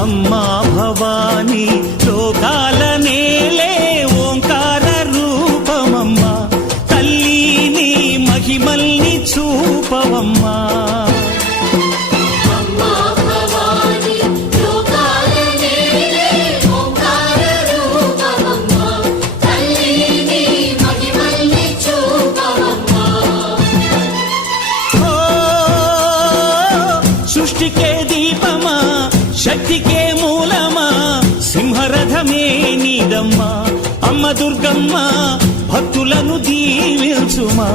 అమ్మా భవానీ లోకాల నేలే ఓంకార రూపమమ్మా, తల్లి నీ మహిమల్ని చూపవమ్మా. సృష్టికే దీపమా, శక్తికే మూలమా, సింహరథమే నీదమ్మా. అమ్మ దుర్గమ్మ భక్తులను దీవించుమా.